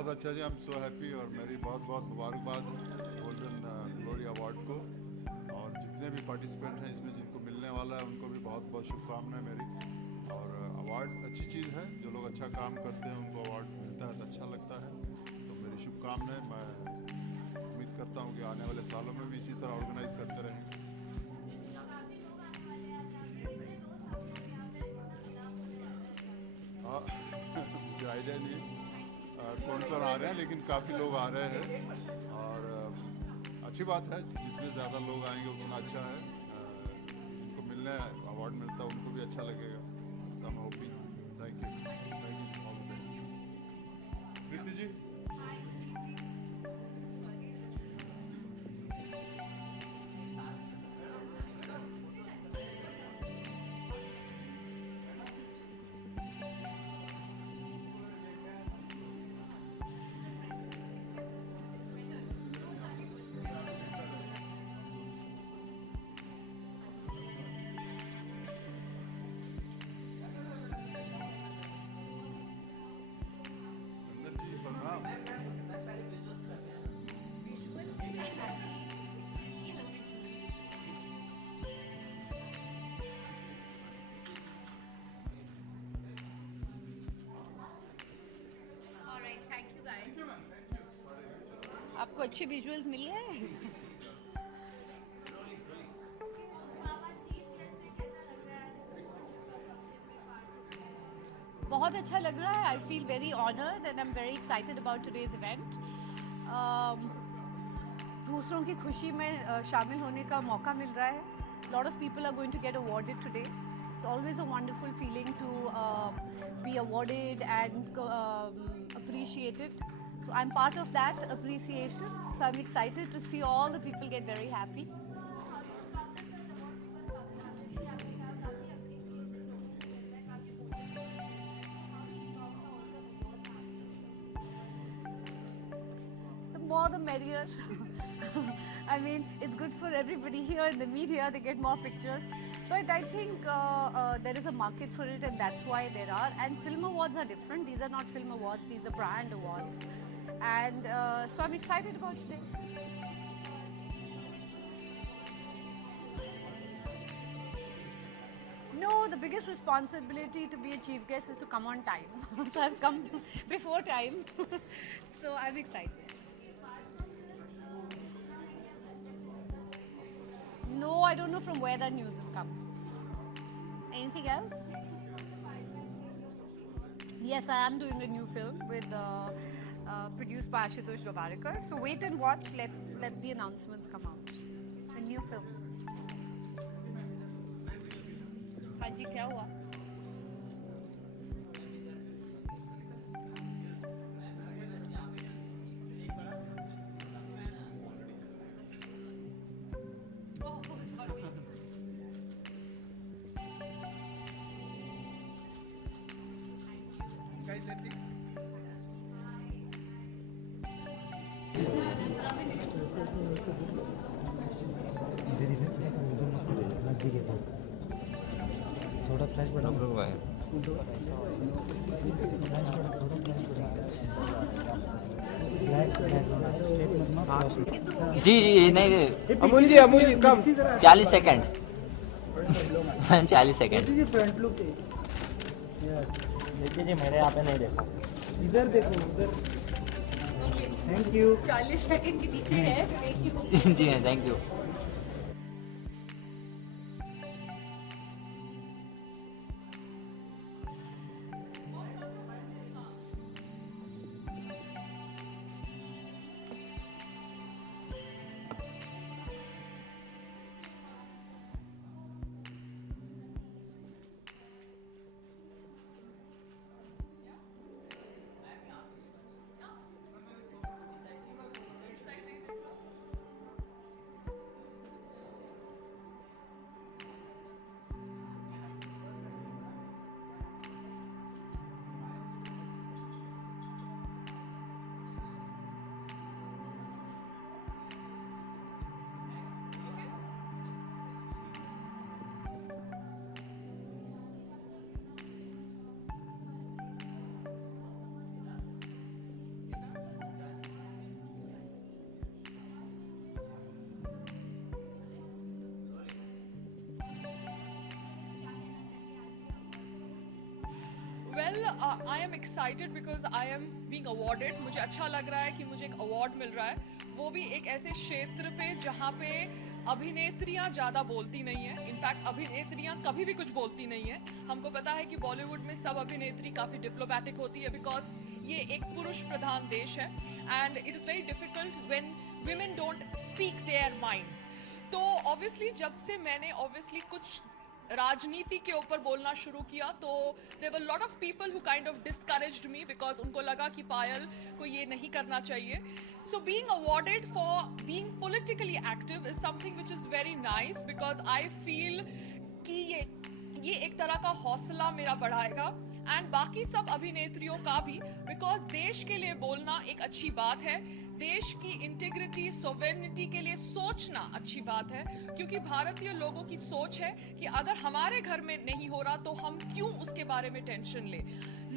बहुत अच्छा जी, I am so happy और मेरी बहुत बहुत मुबारकबाद गोल्डन ग्लोरी अवार्ड को। और जितने भी पार्टिसिपेंट हैं इसमें जिनको मिलने वाला है उनको भी बहुत बहुत शुभकामनाएं मेरी। और अवार्ड अच्छी चीज़ है, जो लोग अच्छा काम करते हैं उनको अवार्ड मिलता है तो अच्छा लगता है। तो मेरी शुभकामनाएं। मैं उम्मीद करता हूँ कि आने वाले सालों में भी इसी तरह ऑर्गेनाइज करते रहेंगे। हाँ मुझे आइडिया नहीं है कौन कौन आ रहे हैं, लेकिन काफ़ी लोग आ रहे हैं और अच्छी बात है। जितने ज़्यादा लोग आएंगे उतना अच्छा है। जिनको मिलने अवार्ड मिलता है उनको भी अच्छा लगेगा। So I am hoping. Thank you, all the best. Preeti ji. Nandan ji प्रणाम। आपको अच्छे विजुअल्स मिल गए? बहुत अच्छा लग रहा है। I feel very honoured and I am very excited about today's event. दूसरों की खुशी में शामिल होने का मौका मिल रहा है। Lot of people are going to get awarded today. It's always a wonderful feeling to be awarded and appreciated. So I'm part of that appreciation. So I'm excited to see all the people get very happy. The more the merrier. I mean, it's good for everybody here in the media, they get more pictures. But I think there is a market for it, and that's why there are. And film awards are different. These are not film awards, these are brand awards. And so I'm excited about today. No, the biggest responsibility to be a chief guest is to come on time. So I've come before time. So I'm excited. No, I don't know from where that news has come. Anything else? Yes, I am doing a new film with produced by Ashutosh Gavarekar. So wait and watch. Let the announcements come out. A new film. हाँ जी, क्या हुआ? Guys, let's see. इधर इधर नजदीक है थोड़ा flash बढ़ा जी जी नहीं अमूल जी कम 40 सेकंड 40 सेकंड फ्रंट लुक देखिए जी मेरे यहाँ पे नहीं देखो इधर देखो उधर थैंक यू 40 सेकंड के पीछे है। जी हाँ thank you. Well, I am excited because I am being awarded. मुझे अच्छा लग रहा है कि मुझे एक अवार्ड मिल रहा है, वो भी एक ऐसे क्षेत्र पे जहाँ पे अभिनेत्रियाँ ज़्यादा बोलती नहीं हैं. इनफैक्ट अभिनेत्रियाँ कभी भी कुछ बोलती नहीं हैं. हमको पता है कि बॉलीवुड में सब अभिनेत्री काफ़ी डिप्लोमेटिक होती है बिकॉज ये एक पुरुष प्रधान देश है and it is very difficult when women don't speak their minds. तो ऑब्वियसली जब से मैंने ऑब्वियसली कुछ राजनीति के ऊपर बोलना शुरू किया तो there were lot of people who kind of discouraged me because उनको लगा कि पायल को ये नहीं करना चाहिए. So being awarded for being politically active is something which is very nice because I feel कि ये एक तरह का हौसला मेरा बढ़ाएगा एंड बाकी सब अभिनेत्रियों का भी बिकॉज देश के लिए बोलना एक अच्छी बात है. देश की इंटीग्रिटी सोवेरेनिटी के लिए सोचना अच्छी बात है क्योंकि भारतीय लोगों की सोच है कि अगर हमारे घर में नहीं हो रहा तो हम क्यों उसके बारे में टेंशन लें.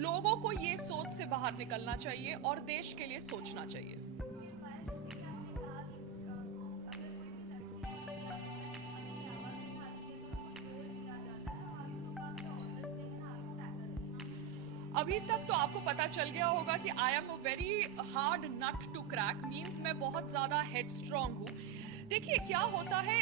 लोगों को ये सोच से बाहर निकलना चाहिए और देश के लिए सोचना चाहिए. अभी तक तो आपको पता चल गया होगा कि I am a very hard nut to crack. Means मैं बहुत ज़्यादा हेडस्ट्रॉन्ग हूँ. देखिए क्या होता है,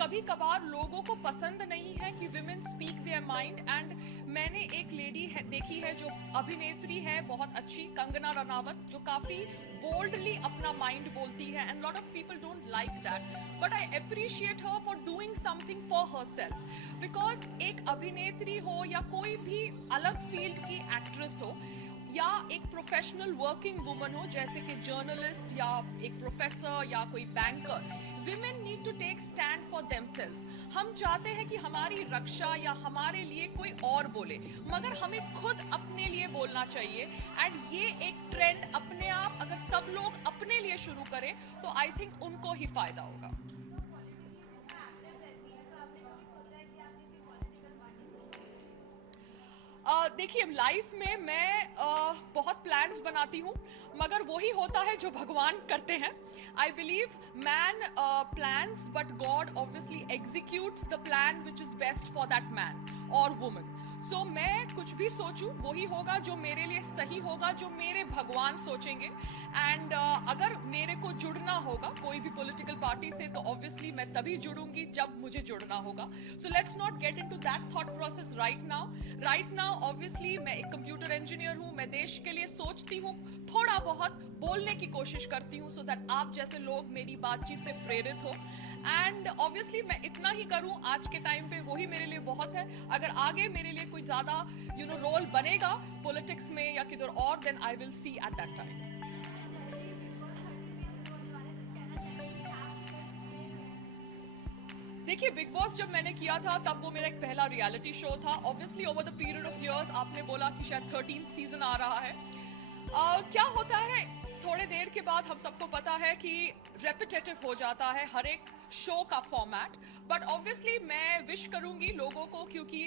कभी कभार लोगों को पसंद नहीं है कि women speak their mind and मैंने एक लेडी देखी है जो अभिनेत्री है बहुत अच्छी, कंगना रनावत, जो काफ़ी बोल्डली अपना माइंड बोलती है and lot of people don't like that but I appreciate her for doing something for her self because एक अभिनेत्री हो या कोई भी अलग फील्ड की एक्ट्रेस हो या एक प्रोफेशनल वर्किंग वुमन हो जैसे कि जर्नलिस्ट या एक प्रोफेसर या कोई banker, women need to take stand for themselves. हम चाहते हैं कि हमारी रक्षा या हमारे लिए कोई और बोले मगर हमें खुद अपने लिए बोलना चाहिए एंड ये एक ट्रेंड अपने आप अगर सब लोग अपने लिए शुरू करें तो आई थिंक उनको ही फायदा होगा. देखिए लाइफ में मैं बहुत प्लान्स बनाती हूँ मगर वही होता है जो भगवान करते हैं. I believe man plans but God obviously executes the plan which is best for that man और वुमन. सो मैं कुछ भी सोचूं वही होगा जो मेरे लिए सही होगा, जो मेरे भगवान सोचेंगे एंड अगर मेरे को जुड़ना होगा कोई भी पॉलिटिकल पार्टी से तो ऑब्वियसली मैं तभी जुड़ूंगी जब मुझे जुड़ना होगा. So let's not get into that thought process right now. Obviously मैं एक कंप्यूटर इंजीनियर हूँ, मैं देश के लिए सोचती हूँ, थोड़ा बहुत बोलने की कोशिश करती हूँ सो दैट आप जैसे लोग मेरी बातचीत से प्रेरित हो एंड ऑब्वियसली मैं इतना ही करूँ आज के टाइम पे वही मेरे लिए बहुत है. अगर आगे मेरे लिए कोई ज़्यादा रोल बनेगा पॉलिटिक्स में या किधर और then I will see at that time. देखिए बिग बॉस जब मैंने किया था तब वो मेरा एक पहला रियलिटी शो था. Obviously over the period of years आपने बोला कि शायद 13th सीजन आ रहा है. क्या होता है थोड़े देर के बाद हम सबको पता है कि रेपिटेटिव हो जाता है हर एक शो का फॉर्मेट बट ऑब्वियसली मैं विश करूंगी लोगों को क्योंकि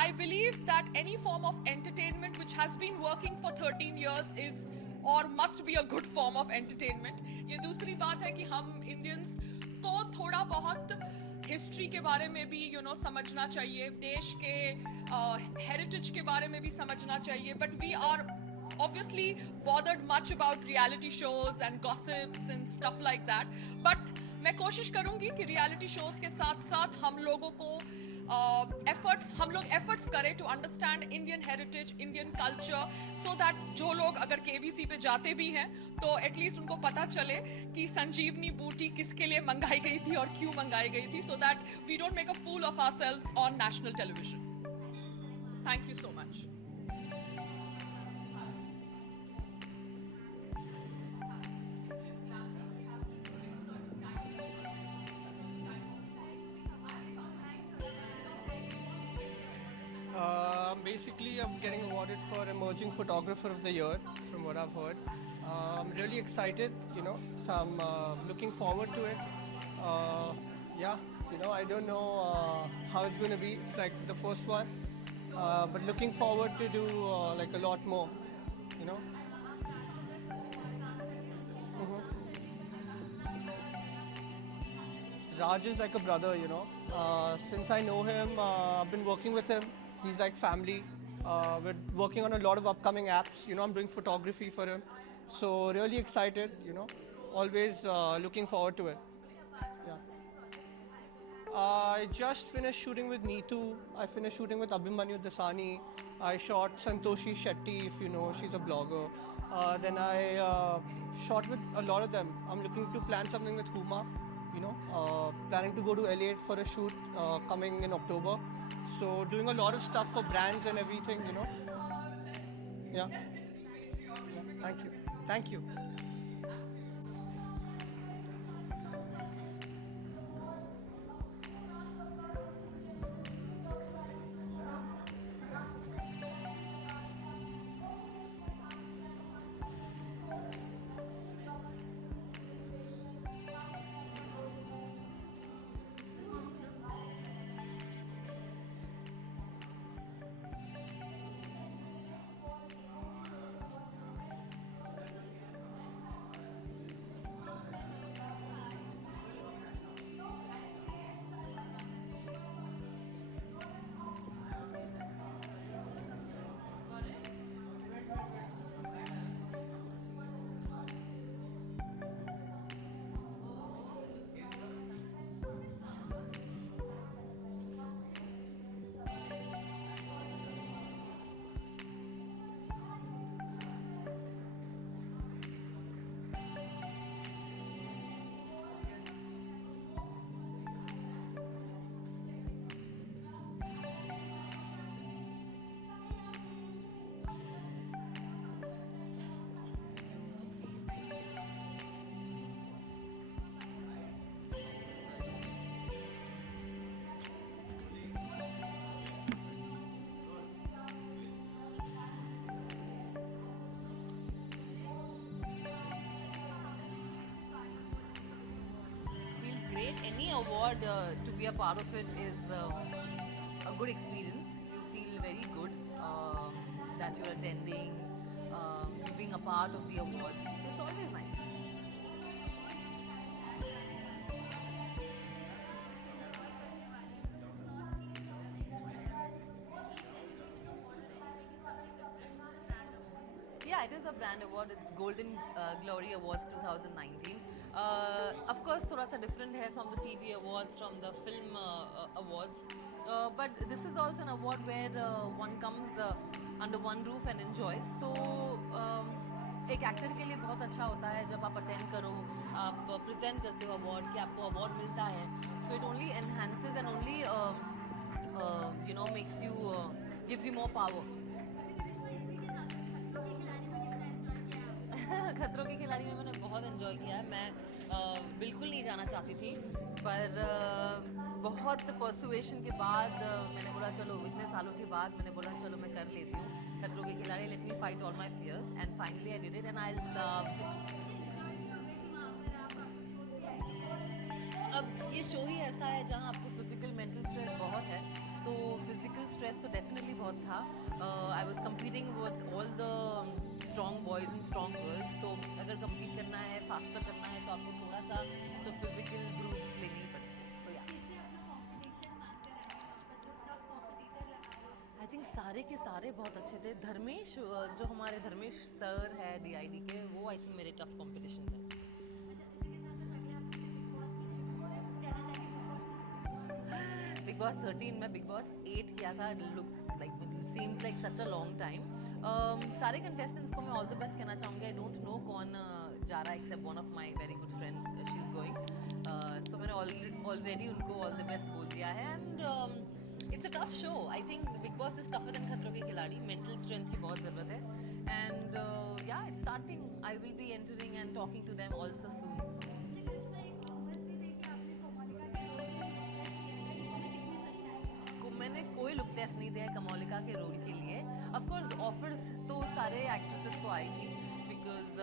I believe that any form of entertainment which has been working for 13 years is और must be a good form of entertainment. ये दूसरी बात है कि हम इंडियंस को थोड़ा बहुत हिस्ट्री के बारे में भी समझना चाहिए, देश के हेरिटेज के बारे में भी समझना चाहिए but we are obviously bothered much about reality shows and gossips and stuff like that but मैं कोशिश करूंगी कि reality shows के साथ साथ हम लोगों को हम लोग efforts करें to understand Indian heritage, Indian culture so that जो लोग अगर KBC पे जाते भी हैं तो at least उनको पता चले कि संजीवनी बूटी किसके लिए मंगाई गई थी और क्यों मंगाई गई थी so that we don't make a fool of ourselves on national television. Thank you so much. Basically, I'm getting awarded for Emerging Photographer of the Year, from what I've heard. I'm really excited, I'm looking forward to it. I don't know how it's going to be. It's like the first one, but looking forward to do like a lot more, Raj is like a brother, Since I know him, I've been working with him. He's like family. We're working on a lot of upcoming apps. You know, I'm doing photography for him. So really excited, you know, always looking forward to it. Yeah. I just finished shooting with Neetu. I finished shooting with Abhimanyu Dasani. I shot Santoshi Shetty, if you know, she's a blogger. Then I shot with a lot of them. I'm looking to plan something with Huma, you know, planning to go to LA for a shoot coming in October. So doing a lot of stuff for brands and everything, you know. Yeah. Yeah. Thank you. Thank you. Feels great. Any award to be a part of it is a good experience. You feel very good that you're attending, you being a part of the awards. So it's always nice. Yeah, it is a brand award. It's Golden Glory Awards 2019. Of course, thoda sa different hai from the TV awards, from the film awards. But this is also an award where one comes under one roof and enjoys. तो एक actor के लिए बहुत अच्छा होता है जब आप अटेंड करो, आप प्रेजेंट करते हो अवार्ड, कि आपको अवार्ड मिलता है. So it only enhances and only makes you gives you more power. खतरों के खिलाड़ी में मैंने बहुत एंजॉय किया है. मैं बिल्कुल नहीं जाना चाहती थी, पर बहुत परसुएशन के बाद मैंने बोला चलो, इतने सालों के बाद मैंने बोला चलो मैं कर लेती हूँ खतरों के खिलाड़ी. Let me fight all my fears and finally I did it and I loved it. अब ये शो ही ऐसा है जहाँ आपको फिजिकल मेंटल स्ट्रेस बहुत है. तो फिजिकल स्ट्रेस तो डेफिनेटली बहुत था. I was competing with all the strong boys and strong girls. तो अगर कंपीट करना है, फास्टर करना है, तो आपको थोड़ा सा तो फिजिकल ब्रूज लेनी ही पड़ेगी. सो या आई थिंक सारे के सारे बहुत अच्छे थे. धर्मेश, जो हमारे धर्मेश सर है DID के, वो आई थिंक मेरे टफ कॉम्पिटिशन थे. बिग बॉस 13 में बिग बॉस 8 किया था. Looks like seems like such a long time. सारे कंटेस्टेंट्स को मैं ऑल द बेस्ट कहना चाहूँगी. आई डोंट नो कौन जा रहा है except one of my very good friend, she is going. So मैंने ऑलरेडी उनको ऑल द बेस्ट बोल दिया है. And it's a tough show. I think Bigg Boss is tougher than खतरों के खिलाड़ी. मेंटल स्ट्रेंथ की बहुत ज़रूरत है. And yeah it's starting. I will be entering and talking to them also soon. मैंने कोई लुक टेस्ट नहीं दिया है कमोलिका के रोल के लिए. ऑफ कोर्स ऑफर्स तो सारे एक्ट्रेसेस को आई थी, because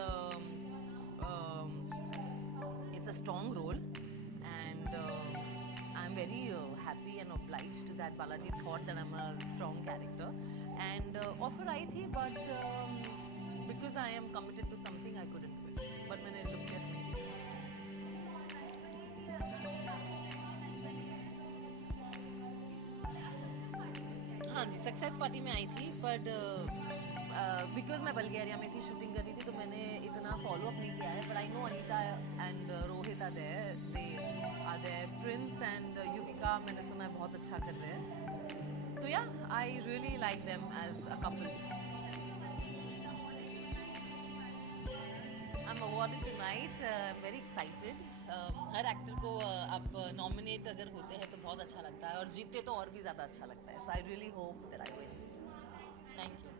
it's a strong role and I am very happy and obliged that Balaji thought that I'm a strong character. And offer आई थी, but because I am committed to something I couldn't do it. But मैंने look test नहीं दिया. हाँ जी, success party में आई थी, but because मैं बल्गेरिया में थी, शूटिंग कर रही थी, तो मैंने इतना फॉलो अप नहीं किया है, but I know Anita and Rohit are there, Prince and Yuvika मैंने सुना है बहुत अच्छा कर रहे हैं, तो yeah I really like them as a couple. I'm awarded tonight. I'm very excited. हर एक्टर को आप नॉमिनेट अगर होते हैं तो बहुत अच्छा लगता है, और जीते तो और भी ज़्यादा अच्छा लगता है. So I really hope that I win. Thank you.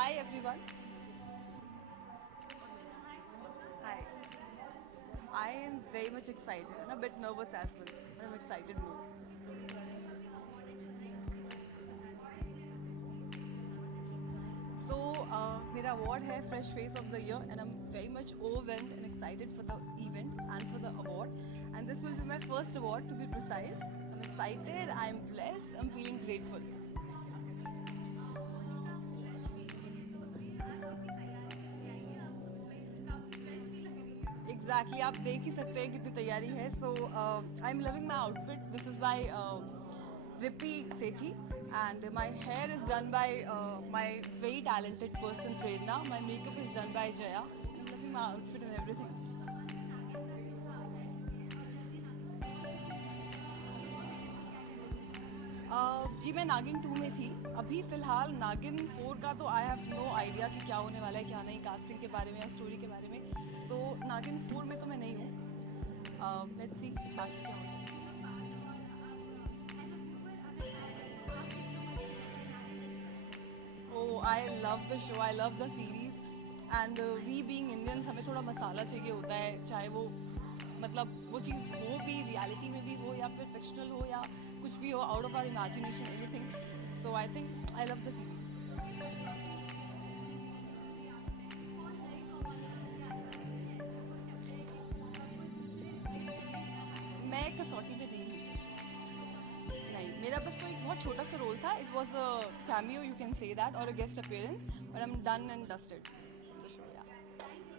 Hi everyone. Hi. I am very much excited and a bit nervous as well, but I'm excited more. So, मेरा award है Fresh Face of the Year, and I'm very much overwhelmed and excited for the event and for the award. And this will be my first award, to be precise. I'm excited. I'm blessed. I'm feeling grateful. Exactly, आप देख ही सकते हैं कितनी तैयारी है. So I'm loving my outfit. This is by Rippy Sethi, and my hair is done by my very talented person Prerna. My makeup is done by Jaya. I'm loving my outfit and everything. जी मैं नागिन 2 में थी. अभी फ़िलहाल नागिन 4 का तो I have no idea कि क्या होने वाला है क्या नहीं, कास्टिंग के बारे में या स्टोरी के बारे में. सो नागिन 4 में तो मैं नहीं हूँ. लेट्स सी बाकी क्या होता है. Oh I love the show, I love the series, and we being Indians हमें थोड़ा मसाला चाहिए होता है, चाहे वो मतलब वो चीज़ हो भी रियलिटी में भी हो या फिर फिक्शनल हो या कुछ भी हो, out of our imagination anything. So I think I love the series. मैं कसौटी में नहीं हूँ. नहीं, मेरा बस वो एक बहुत छोटा सा रोल था. It was a cameo, you can say that, और a guest appearance, but I am done and dusted the show. Yeah thank you.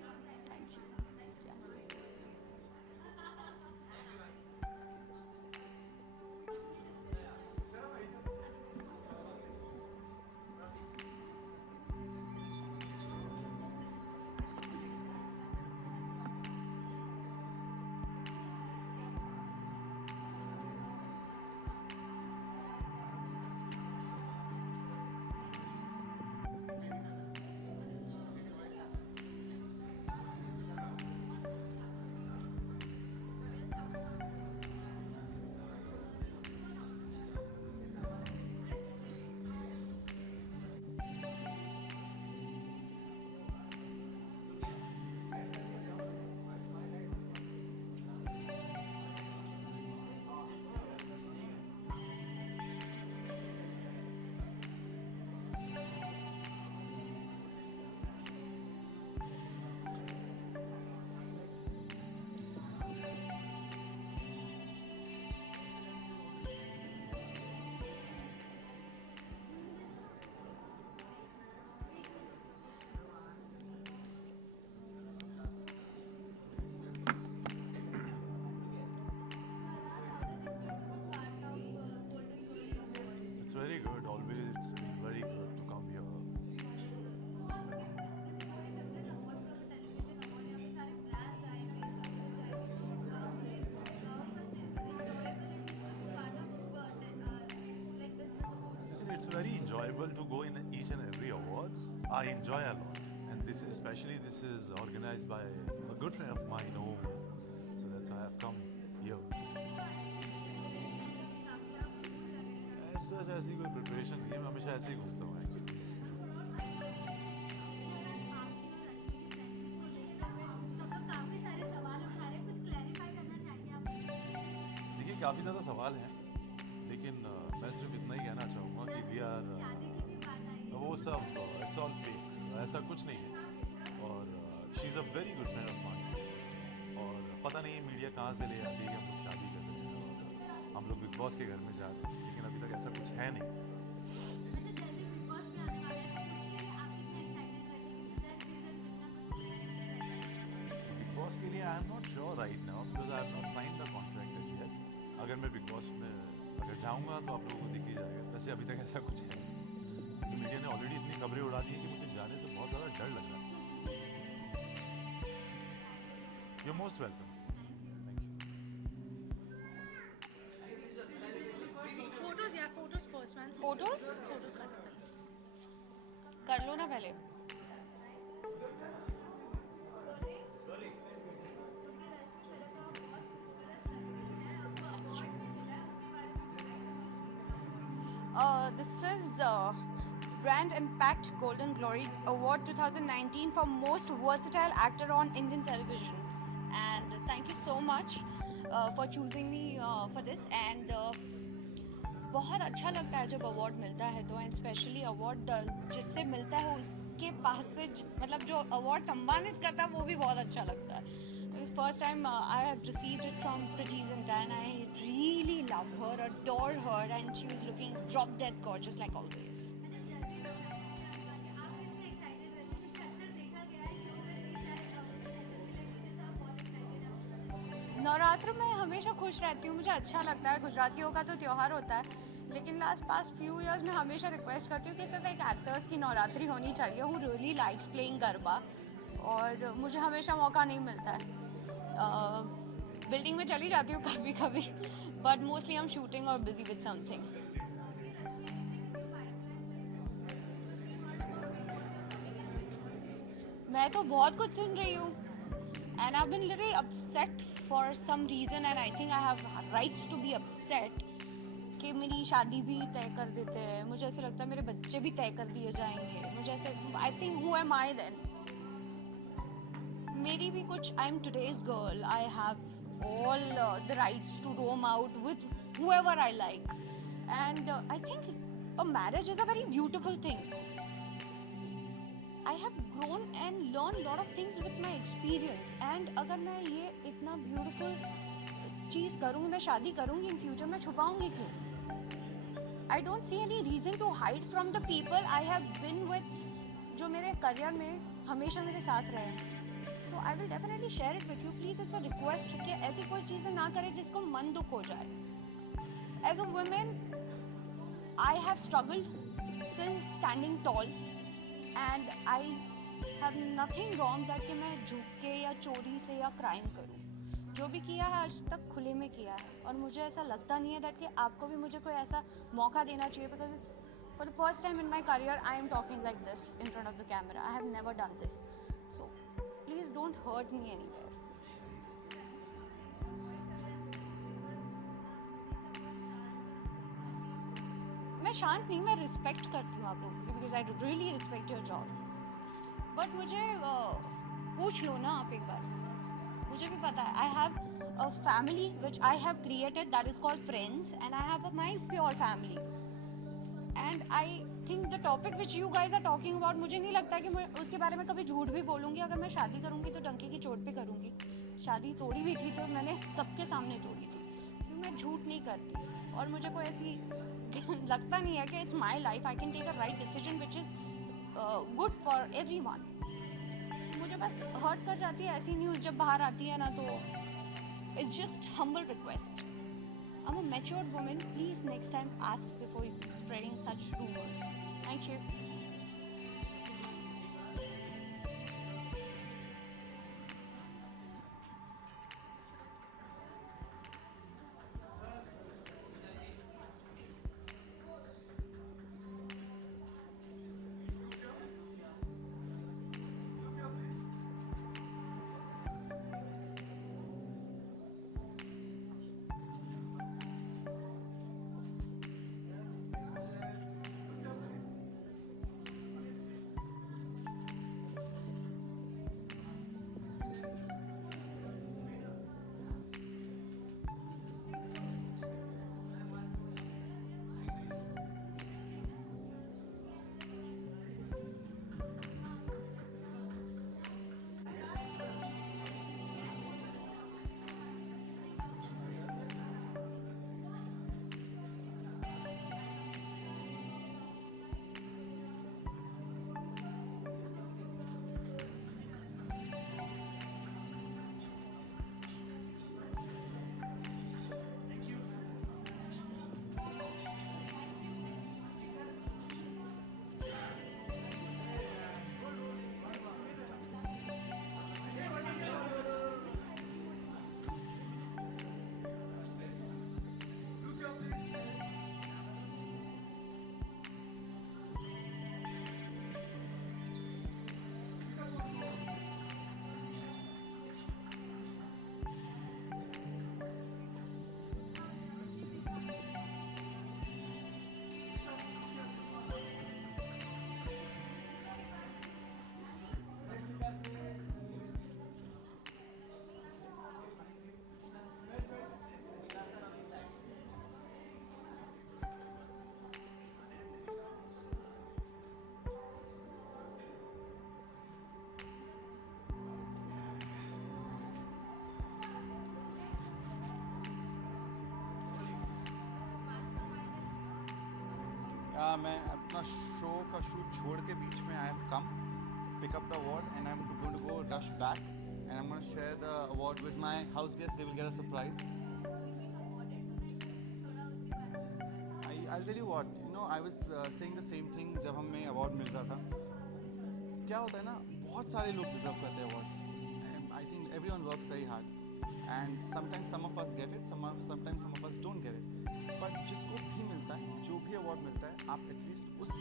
it's very enjoyable to go in each and every awards. I enjoy a lot, and this is organized by a good friend of mine, so that's why I've come here. ऐसी कोई preparation नहीं है, मैं हमेशा ऐसे ही घूमता हूँ actually. देखिए काफ़ी ज़्यादा सवाल हैं, लेकिन मैं सिर्फ इतना ही कहना चाहूँगा कि वी आर वो सब इट्स ऑल फेक, ऐसा कुछ नहीं है. और she is a very good friend of mine, और पता नहीं मीडिया कहाँ से ले आती है कि हम लोग शादी कर रहे हैं और हम लोग बिग बॉस के घर में जा रहे हैं, लेकिन अभी तक ऐसा कुछ है नहीं. बिग बॉस के लिए I am not sure right now because I have not sign the contract as yet. अगर मैं बिग बॉस में अगर जाऊंगा तो आप लोगों को दिख ही जाएगा. वैसे अभी तक ऐसा कुछ है. मीडिया ने ऑलरेडी इतनी खबरें उड़ा दी है कि मुझे जाने से बहुत ज़्यादा डर लग रहा है. You most welcome. फोटोज कर लो ना पहले. This is Brand Impact Golden Glory Award 2019 for Most Versatile Actor on Indian Television, and thank you so much for choosing me for this. And बहुत अच्छा लगता है जब अवार्ड मिलता है तो, एंड स्पेशली अवार्ड जिससे मिलता है उसके पास से मतलब जो अवार्ड सम्मानित करता है वो भी बहुत अच्छा लगता है. First time I have received it from Preity Zinta and I really love her, adore her, and she was looking drop dead gorgeous like always. Navratra में हमेशा खुश रहती हूँ, मुझे अच्छा लगता है. गुजरातियों का तो त्यौहार होता है, लेकिन पास्ट फ्यू इयर्स में हमेशा रिक्वेस्ट करती हूँ कि सिर्फ एक एक्टर्स की नवरात्रि होनी चाहिए who really likes playing garba, और मुझे हमेशा मौका नहीं मिलता है. बिल्डिंग में चली जाती हूँ कभी कभी, but mostly I am shooting और बिजी विद समथिंग. मैं तो बहुत कुछ सुन रही हूँ, and I've been little upset for some reason, and I think I have rights to be upset कि मेरी शादी भी तय कर देते हैं. मुझे ऐसा लगता है मेरे बच्चे भी तय कर दिए जाएंगे. मुझे ऐसे I think who am I then? मेरी भी कुछ I am today's girl. I have all the rights to roam out with whoever I like, and I think a marriage is a very beautiful thing. I have grown and learned a lot of things with my experience, and अगर मैं ये इतना beautiful चीज़ करूँगी, मैं शादी करूँगी in future, मैं छुपाऊँगी क्यों? I don't see any reason to hide from the people I have been with, जो मेरे करियर में हमेशा मेरे साथ रहे. So I will definitely share it with you. Please, it's a request कि ऐसी कोई चीज़ें ना करें जिसको मन दुख हो जाए. As a woman, I have struggled, still standing tall. And I have nothing wrong that कि मैं झुक के या चोरी से या क्राइम करूँ. जो भी किया है आज तक खुले में किया है, और मुझे ऐसा लगता नहीं है that कि आपको भी मुझे कोई ऐसा मौका देना चाहिए, because it's for the first time in my career I am talking like this in front of the camera. I have never done this, so please don't hurt me anywhere. मैं शांत नहीं, मैं रिस्पेक्ट करती हूँ आप लोगों की, because I really respect your job. But मुझे पूछ लो ना आप एक बार. मुझे भी पता है I have a family which I have created that is called friends, and I have my pure family. And I think the topic which you guys are talking about, मुझे नहीं लगता कि मैं उसके बारे में कभी झूठ भी बोलूँगी. अगर मैं शादी करूँगी तो डंके की चोट पे करूँगी. शादी तोड़ी भी थी तो मैंने सबके सामने तोड़ी थी, क्योंकि मैं झूठ नहीं करती. और मुझे कोई ऐसी लगता नहीं है कि it's my life, I can take a right decision which is good for every one. मुझे बस हर्ट कर जाती है ऐसी न्यूज़ जब बाहर आती है ना, तो it's just humble request. I am a matured woman. Please next time ask before spreading such rumours. Thank you. मैं अपना शो का शूट छोड़ के बीच में I have come pick up the award and I'm going to go rush back and I'm going to share the award with my house guests. They will get a surprise. I'll tell you what, you know, I was saying the same thing जब हमें award मिल रहा था. क्या होता है ना, बहुत सारे लोग deserve करते हैं awards. I think everyone works very hard and sometimes some of us get it, sometimes some of us don't get it. But जिसको भी मिलता है, जो भी award मिलता है, आप at least उस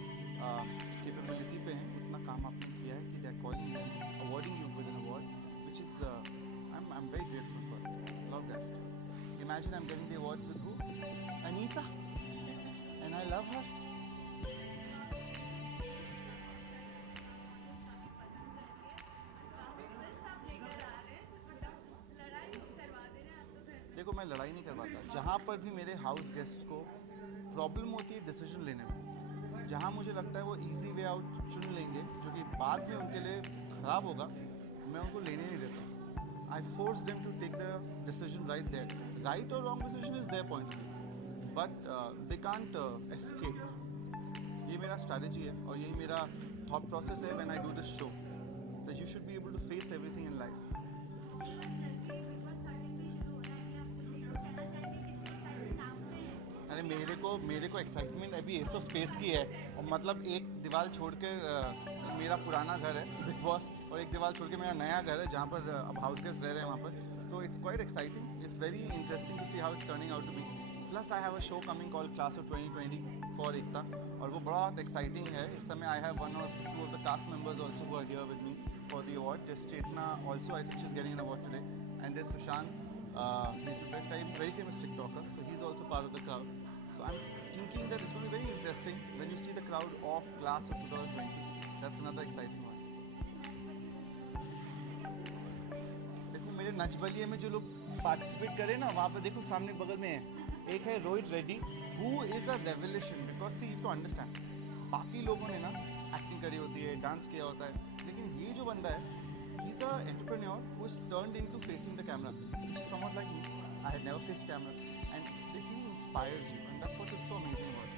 capability पे हैं, उतना काम आपने किया है कि they are calling you and awarding you with an award, which is I'm very grateful for it. Love that. Imagine I'm getting the awards with who? Anita, and I love her. देखो मैं लड़ाई नहीं करवाता. जहाँ पर भी मेरे house guest को प्रॉब्लम होती है डिसीजन लेने में, जहाँ मुझे लगता है वो इजी वे आउट चुन लेंगे जो कि बाद में उनके लिए ख़राब होगा, मैं उनको लेने नहीं देता. I force them to take the decision right there. Right और wrong decision is their point of view, but they can't escape. ये मेरा स्ट्रैटेजी है और यही मेरा थॉट प्रोसेस है when I do this show, that you should be able to face everything in life. अरे मेरे को एक्साइटमेंट अभी एस ऑफ स्पेस की है. और मतलब एक दीवार छोड़ के मेरा पुराना घर है बिग बॉस, और एक दीवार छोड़ के मेरा नया घर है जहाँ पर अब हाउस गेस्ट रह रहे हैं वहाँ पर. तो it's quite exciting. It's very interesting to see how it's turning out to be. Plus I have a show coming called class of 2020 for Ekta, और वो बहुत एक्साइटिंग है. इस समय I have 1 or 2 of the cast members also who are here with me for the award. There's Chetna also, I think she's getting an award today, and there's Sushant. He's a very famous TikToker, so he's also part of the crowd. So I'm thinking that it's going to be very interesting when you see the crowd of class of 2020. That's another exciting one. देखो मेरे नच बलिए में जो लोग participate करें ना, वहाँ पे देखो सामने बगल में है, एक है Rohit Reddy, who is a revelation because see you have to understand. बाकी लोगों ने ना एक्टिंग करी होती है, डांस किया होता है, लेकिन ये जो बंदा है, he's a entrepreneur who is turned into facing the camera, which is somewhat like me. I had never faced camera, and he inspires you, and that's what is so amazing about it.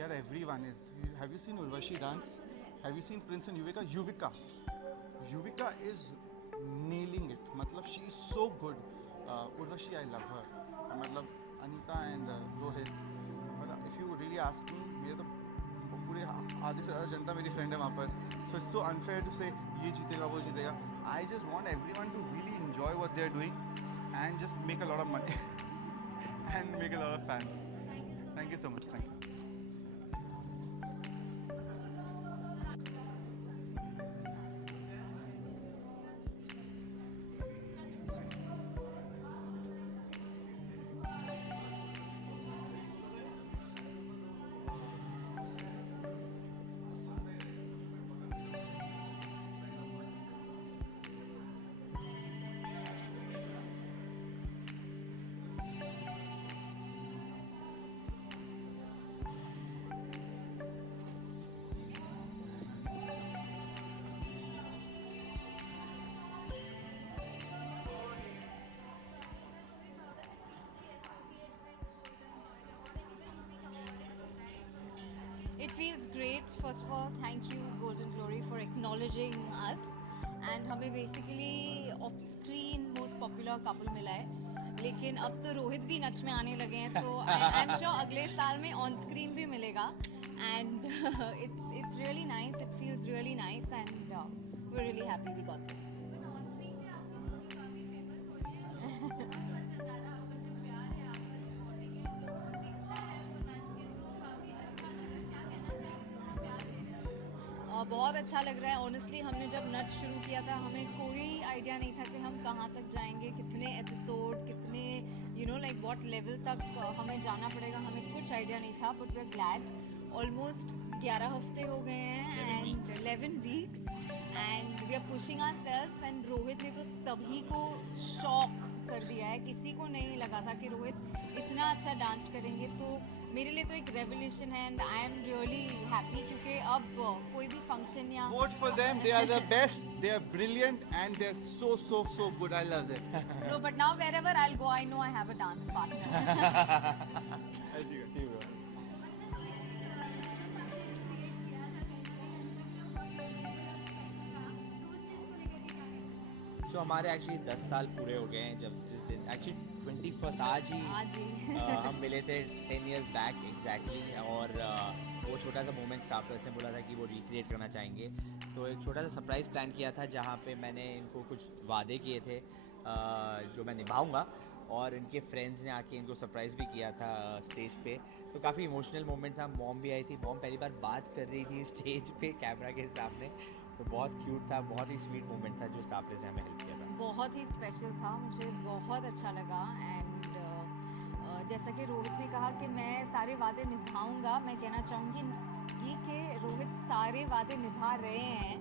Yeah, everyone is. Have you seen Urvashi dance? Have you seen Prince and Yuvika? Yuvika is nailing it. मतलब she is so good. Urvashi, I love her. मतलब Anita and Rohit. But if you really ask me, मेरे तो पूरे आधे से ज़्यादा जनता मेरी friend है वहाँ पर. So it's so unfair to say ये जीतेगा वो जीतेगा. I just want everyone to really enjoy what they're doing and just make a lot of money and make a lot of fans. Thank you so much. Thank you. It feels great. First of all, thank you Golden Glory for acknowledging us. And हमें basically off screen most popular couple मिला है. लेकिन अब तो रोहित भी नच में आने लगे हैं, तो I'm sure अगले साल में on screen भी मिलेगा. And it's really nice. It feels really nice, and we're really happy we got this. बहुत अच्छा लग रहा है. ऑनेस्टली हमने जब नच शुरू किया था, हमें कोई आइडिया नहीं था कि हम कहाँ तक जाएंगे, कितने एपिसोड, कितने लाइक व्हाट लेवल तक हमें जाना पड़ेगा. हमें कुछ आइडिया नहीं था, but we are glad. Almost 11 हफ्ते हो गए हैं and 11 weeks, and we are pushing ourselves. And Rohit ने तो सभी को शॉक कर दिया है. किसी को नहीं लगा था कि रोहित इतना अच्छा डांस करेंगे. तो मेरे लिए तो एक रेवोल्यूशन है and I am really happy क्योंकि अब कोई भी फंक्शन या Vote for them. They are the best. They are brilliant and they are so good. I love them. No but now wherever I'll go I know I have a dance partner. As you can see, bro. सो हमारे actually 10 साल पूरे हो गए हैं जब जिस दिन actually 21 आज ही आज ही हम मिले थे 10 years बैक एग्जैक्टली और वो छोटा सा मोमेंट स्टाफ ने बोला था कि वो रिक्रिएट करना चाहेंगे तो एक छोटा सा सरप्राइज़ प्लान किया था जहाँ पे मैंने इनको कुछ वादे किए थे जो मैं निभाऊंगा और इनके फ्रेंड्स ने आके इनको सरप्राइज़ भी किया था स्टेज पे तो काफ़ी इमोशनल मोमेंट था मॉम भी आई थी मॉम पहली बार बात कर रही थी स्टेज पे कैमरा के सामने तो बहुत क्यूट था बहुत ही स्वीट मोमेंट था जो स्टाफ ने हमें हेल्प किया था बहुत ही स्पेशल था मुझे बहुत अच्छा लगा एंड जैसा कि रोहित ने कहा कि मैं सारे वादे निभाऊंगा मैं कहना चाहूँगी कि रोहित सारे वादे निभा रहे हैं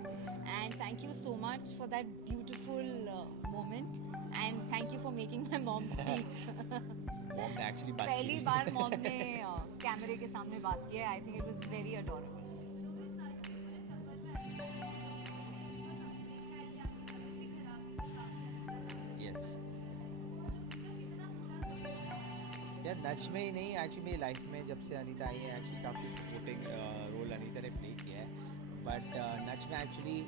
and thank you so much for that beautiful moment and thank you for making my mom speak mom ने एक्चुअली बात पहली बार मॉम ने कैमरे के सामने बात की है I think it was very adorable yes यार नच में ही नहीं एक्चुअली मेरी लाइफ में जब से अनीता आई है एक्चुअली काफ़ी सपोर्टिंग रोल अनीता ने प्ले किया है बट नच में एक्चुअली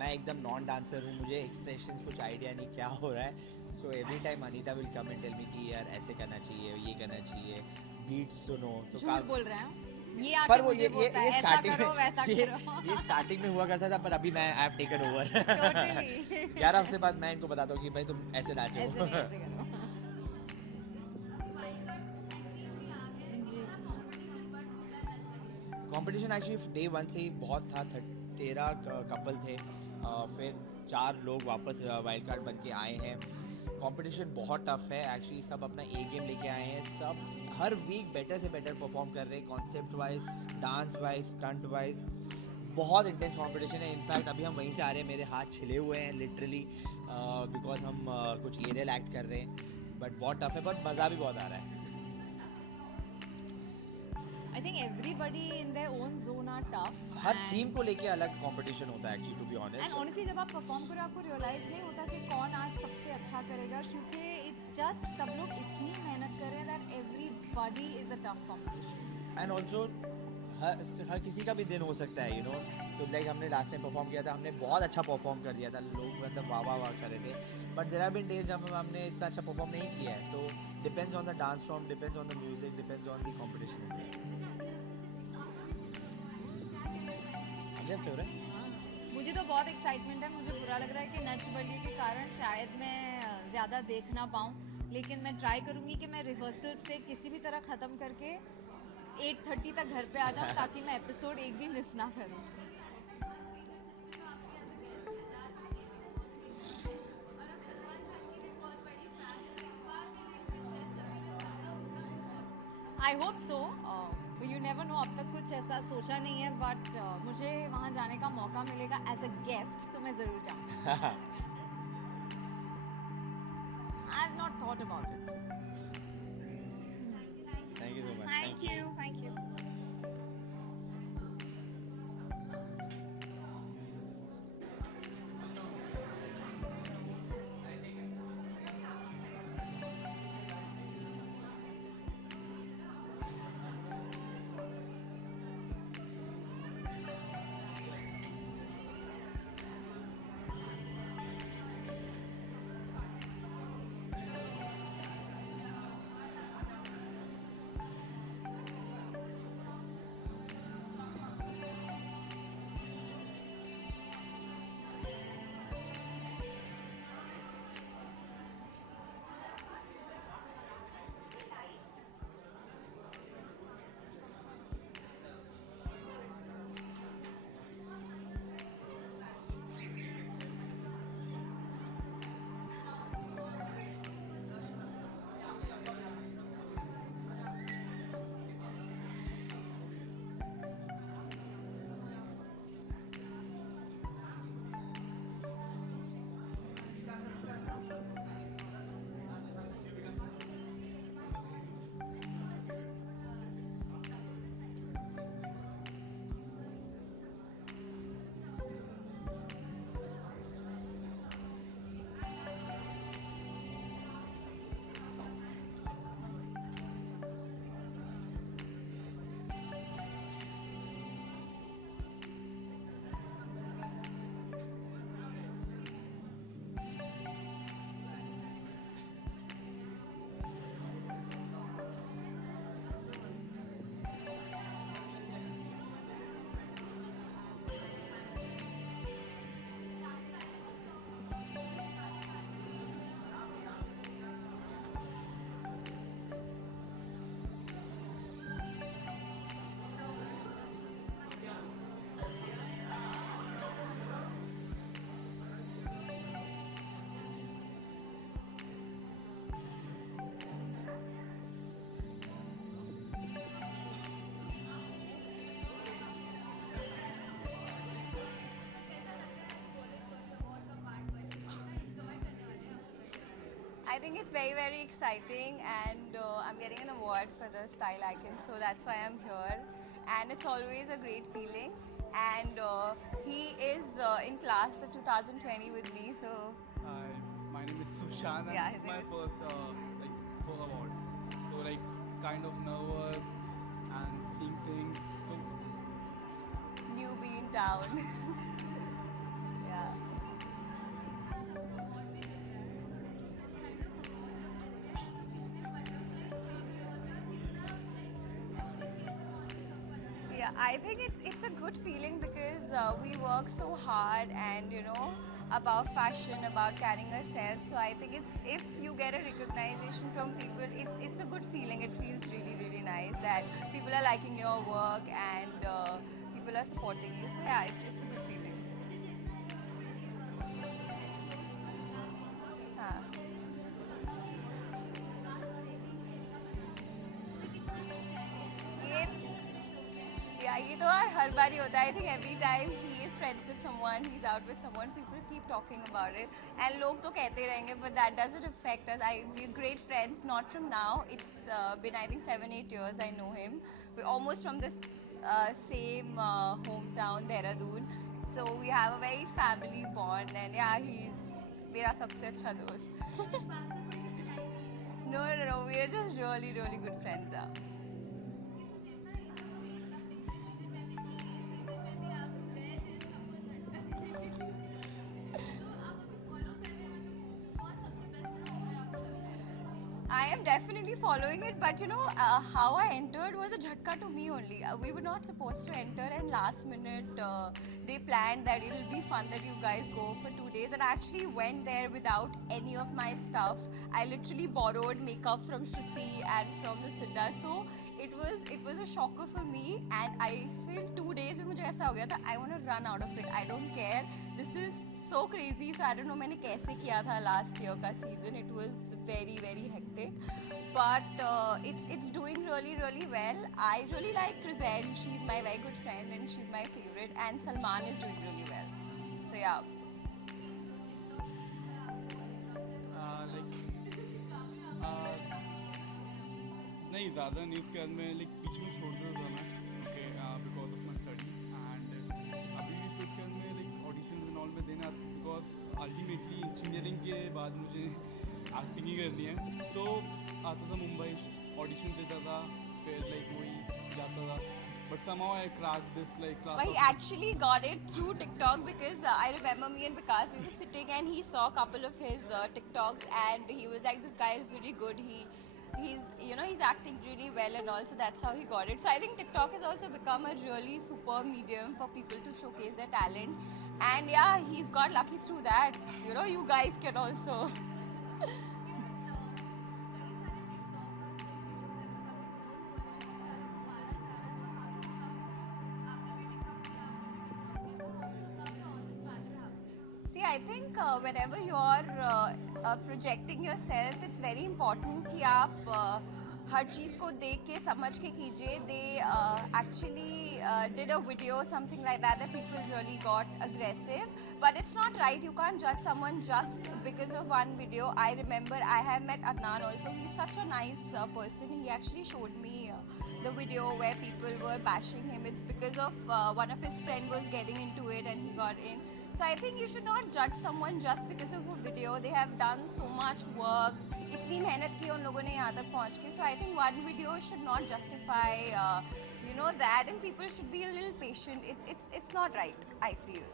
मैं एकदम नॉन डांसर हूँ मुझे एक्सप्रेशंस कुछ आइडिया नहीं क्या हो रहा है so every time Anita will come and tell me कि यार ऐसे करना चाहिए ये करना चाहिए बीट्स सुनो तो झूठ बोल रहे हैं ये पर आके वो मुझे बोलता है, ऐसा स्टार्टिंग करो वैसा में करो ये स्टार्टिंग में हुआ करता था पर अभी मैं I have taken over Totally. 11 हफ्ते बाद मैं इनको बताता हूँ कि भाई तुम ऐसे नाचो ऐसे नहीं ऐसे करो जी कंपटीशन एक्चुअली डे 1 से ही बहुत था 13 कपल थे फिर 4 लोग वापस वाइल्ड कार्ड बन के आए हैं कंपटीशन बहुत टफ है एक्चुअली सब अपना ए गेम लेके आए हैं सब हर वीक बेटर से बेटर परफॉर्म कर रहे हैं concept wise dance wise stunt wise बहुत इंटेंस कंपटीशन है इनफैक्ट अभी हम वहीं से आ रहे हैं मेरे हाथ छिले हुए हैं लिटरली बिकॉज हम कुछ एरियल एक्ट कर रहे हैं बट बहुत टफ है बट मज़ा भी बहुत आ रहा है I think everybody in their own zone are tough. हर and- थीम को लेके अलग कंपटीशन होता है actually to be And honest honestly जब आप परफॉर्म करो आपको रियलाइज नहीं होता कि कौन आज सबसे अच्छा करेगा क्योंकि इट्स जस्ट सब लोग इतनी मेहनत कर रहे हैं that everybody is a tough competition and also हर किसी का भी दिन हो सकता है यू नो तो लाइक हमने लास्ट टाइम परफॉर्म किया था हमने बहुत अच्छा परफॉर्म कर दिया था लोग मतलब वाह वाह वाह कर रहे थे but there are been days जब हमने इतना अच्छा परफॉर्म नहीं किया है तो depends on the dance form depends on the music depends on the competition मुझे तो बहुत एक्साइटमेंट है मुझे बुरा लग रहा है कि नच बलिए के कारण शायद मैं ज़्यादा देख ना पाऊँ लेकिन मैं ट्राई करूँगी कि मैं रिहर्सल से किसी भी तरह ख़त्म करके 8:30 तक घर पे आ जाऊँ ताकि मैं एपिसोड एक भी मिस ना करूँ I hope so you never know अब तक कुछ ऐसा सोचा नहीं है बट मुझे वहाँ जाने का मौका मिलेगा एज अ गेस्ट तो मैं ज़रूर जाऊँगी आई have not thought about it thank you so much thank you I think it's very, very exciting, and I'm getting an award for the Style Icon, so that's why I'm here. And it's always a great feeling. And he is in class of 2020 with me, so Hi, my name is Sushan, and Yeah, it's his my name is- first full award. So like kind of nervous and seeing things. So newbie in town. Yeah. Yeah, I think it's a good feeling because we work so hard and about fashion, about carrying ourselves. So I think it's if you get a recognition from people, it's a good feeling. It feels really really nice that people are liking your work and people are supporting you. So yeah, it's a good feeling. हाँ. ये Yeah, ये तो हर बार ही होता है. I think every time he is friends with someone, he's out with someone, people keep talking about it. And लोग तो कहते रहेंगे, but that doesn't affect us. We're great friends, not from now. It's been I think 7-8 years I know him. We're almost from this same hometown, Dehradun. So we have a very family bond, and yeah, he's मेरा सबसे अच्छा दोस्त. No, we're just really, really good friends. I am definitely following it, but how I entered was a jhatka to me only. We were not supposed to enter, and last minute they planned that it'll be fun that you guys go for 2 days, and I actually went there without any of my stuff. I literally borrowed makeup from Shruti and from Lucinda, so it was a shocker for me, and I feel 2 days में मुझे ऐसा हो गया था. I want to run out of it. I don't care. This is so crazy. So I don't know मैंने कैसे किया था last year का season. It was very very hectic, but it's doing really really well. I really like Present. She's my very good friend and she's my favorite, and Salman is doing really well. So yeah. नहीं ज़्यादा नहीं, उसके बाद मैं बीच में छोड़ देता था मैं, okay, because of my study. And अभी भी उसके बाद मैं ऑडिशन एंड ऑल में देना, बिकॉज अल्टीमेटली इंजीनियरिंग के बाद मुझे एक्टिंग ही करनी है. सो आता था मुंबई, ऑडिशन देता था, फिर वही जाता था. But somehow I cracked this class. But he actually got it through TikTok because I remember me and Vikas, we were sitting and he saw a couple of his TikToks and he was like, this guy is really good. He's acting really well and all, so that's how he got it. So I think TikTok has also become a really super medium for people to showcase their talent. And yeah, he's got lucky through that. You guys can also. See, I think whenever you're projecting yourself, it's very important कि आप हर चीज़ को देख के समझ के कीजिए. They actually did a video, something like that people really got aggressive. But it's not right. You can't judge someone just because of one video. I remember I have met Adnan also. He's such a nice person. He actually showed me the video where people were bashing him. It's because of one of his friend was getting into it and he got in. So I think you should not judge someone just because of a video. They have done so much work. इतनी मेहनत की उन लोगों ने यहाँ तक पहुँच के. So I think one video should not justify that, and people should be a little patient. It's not right, I feel.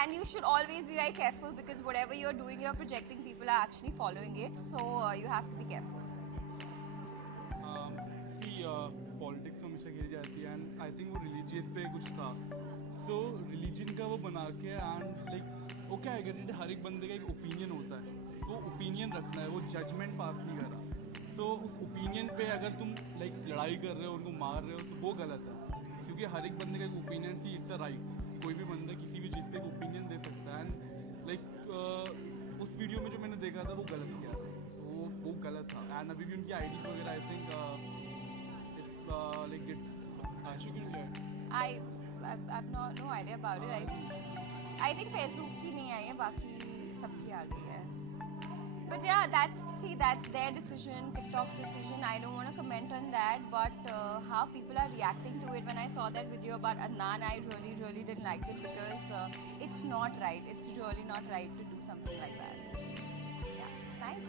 And you should always be very careful because whatever you're doing, you're projecting, people are actually following it. So you have to be careful. Politics तो हमेशा खेली जाती है, and I think वो religious पे कुछ था. So religion का वो बना के, and okay I get it, हर एक बंदे का एक ओपिनियन होता है, तो ओपिनियन रखना है, वो जजमेंट पास नहीं कर रहा. सो उस ओपिनियन पे अगर तुम लड़ाई कर रहे हो, उनको मार रहे हो, तो वो गलत है. क्योंकि हर एक बंदे का एक ओपिनियन थी, इट्स अ राइट. कोई भी बंदा किसी भी चीज़ पे एक ओपिनियन दे सकता है. एंड उस वीडियो में जो मैंने देखा था वो गलत किया था, तो वो गलत था. एंड अभी भी उनकी आईडी वगैरह I think I have no idea about it. I think Facebook की नहीं आई है, बाकी सबकी आ गई है. But yeah, that's their decision, TikTok's decision. I don't want to comment on that. But how people are reacting to it, when I saw that video about Adnan, I really didn't like it because it's not right. It's really not right to do something like that. Yeah, thank you.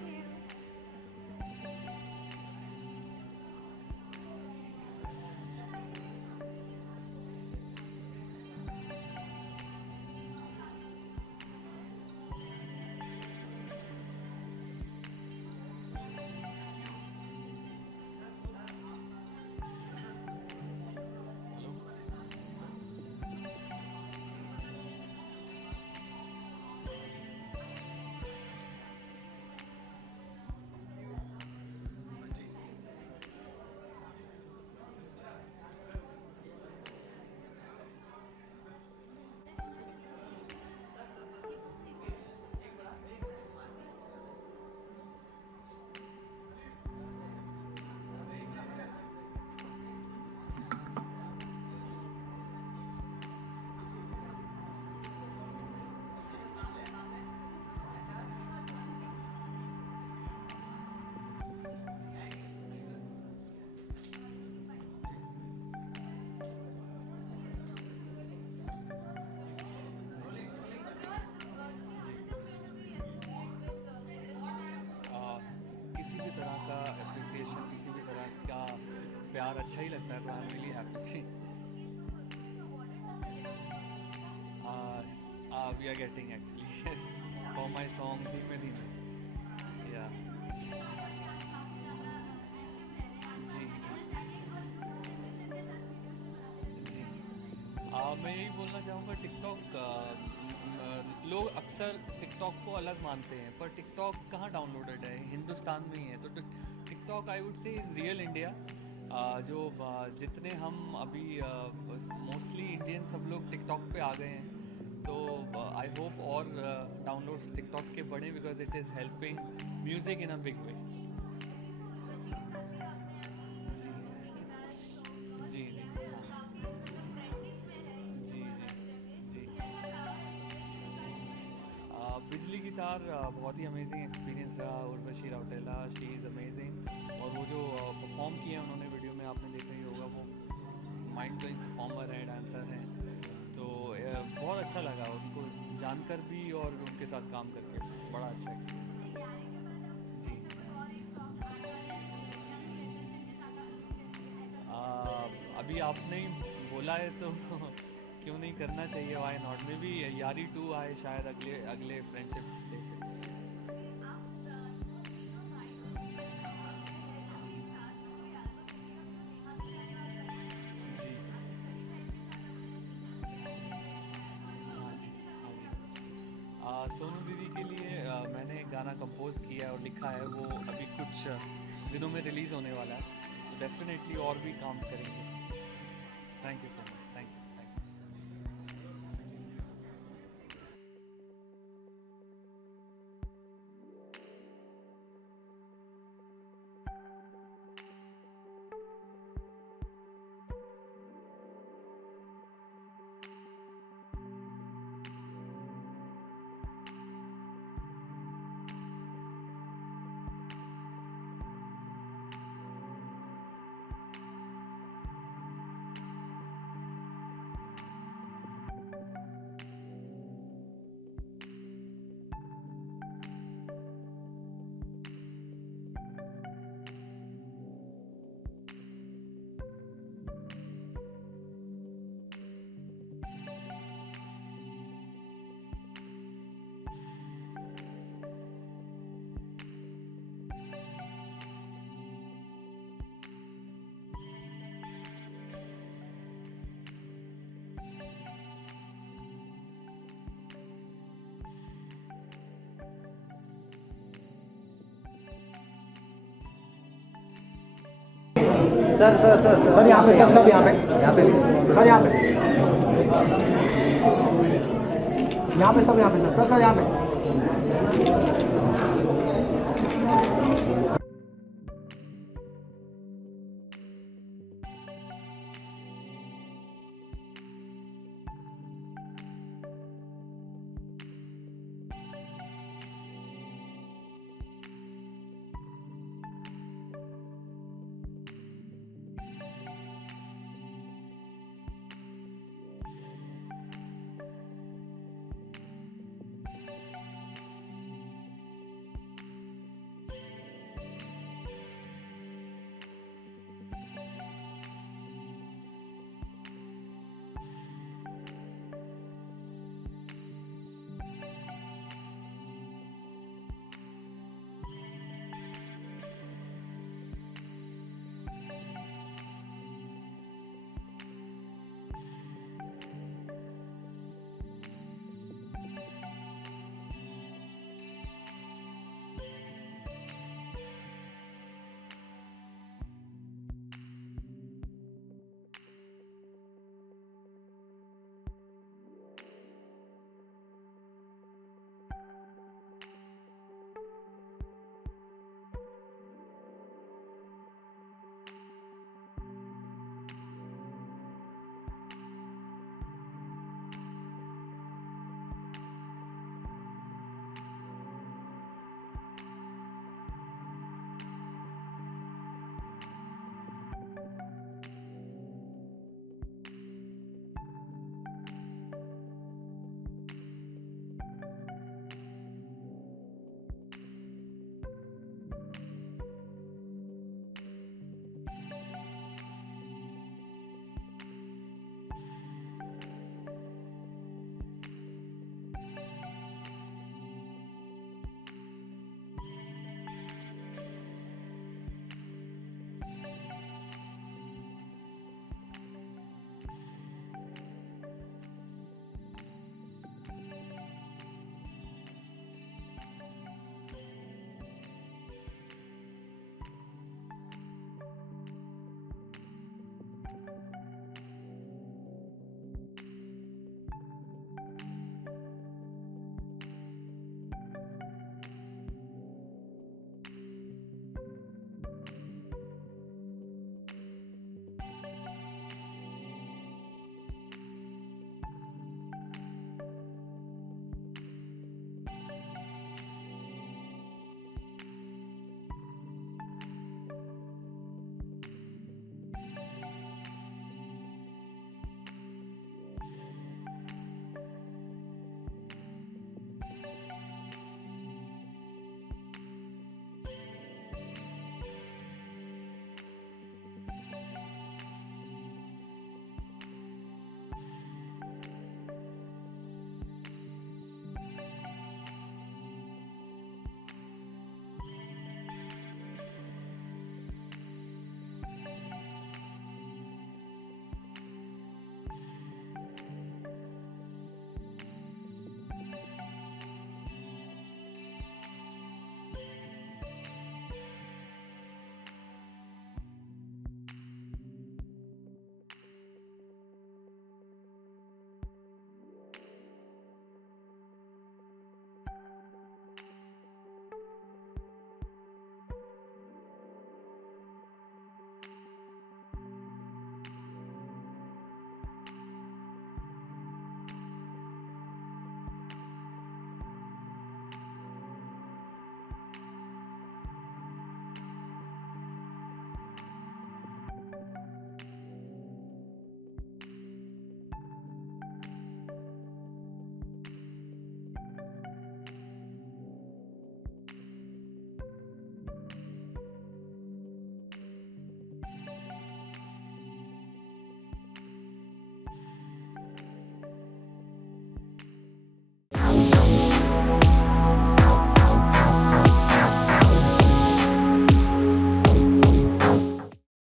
किसी भी तरह का appreciation, किसी भी तरह का प्यार अच्छा ही लगता है, तो I am really happy. We are getting actually yes for my song धीमे धीमे. या जी मैं यही बोलना चाहूँगा, टिकटॉक लोग अक्सर टिकटॉक को अलग मानते हैं, पर टिकटॉक कहाँ डाउनलोडेड है, हिंदुस्तान में ही है. तो TikTok I would say is real India. जो जितने हम अभी मोस्टली इंडियन सब लोग टिकटॉक पे आ गए हैं, तो आई होप और डाउनलोड्स टिकटॉक के बढ़े, because it is helping music in a big way. जी जी बिजली की तार बहुत ही अमेजिंग एक्सपीरियंस रहा. Urvashi Rautela, she is amazing. और वो जो परफॉर्म किया उन्होंने वीडियो में, आपने देखा ही होगा, वो माइंड ब्लोइंग परफॉर्मर हैं, डांसर हैं. तो बहुत अच्छा लगा उनको जानकर भी और उनके साथ काम करके. बड़ा अच्छा एक्सपीरियंस जी. अभी आपने ही बोला है तो क्यों नहीं करना चाहिए, वाई नॉट. मे बी यारी 2 आए शायद अगले फ्रेंडशिप्स डे पे. जी हाँ जी हाँ जी. सोनू दीदी के लिए मैंने गाना कंपोज किया और लिखा है, वो अभी कुछ दिनों में रिलीज़ होने वाला है, तो डेफिनेटली और भी काम करेंगे. Thank you so much. Thank you. Sir यहाँ पे सब यहाँ पे सर यहाँ पे सब यहाँ पे सर यहाँ पे